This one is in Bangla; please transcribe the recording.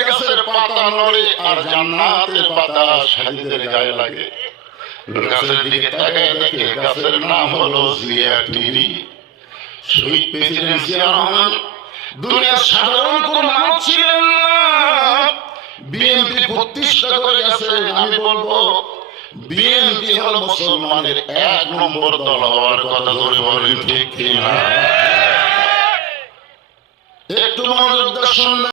গাছের পাতা নড়ে আর জান্নাতের পাতা শাহিদের গায়ে লাগে। গাছের দিকে তাকায় দেখে গাছের নাম হলো জিয়া শহীদ প্রেসিডেন্ট জিয়া রহমান। দুনিয়ার সাধারণ কোন মানুষ ছিলেন না। বিএনপি প্রতিষ্ঠা করে আমি বলব বিএনপি হল মুসলমানের এক নম্বর দল। হওয়ার কথা ধরে বলেন ঠিক কিনা? একটু মনোযোগ দিয়ে শুনবেন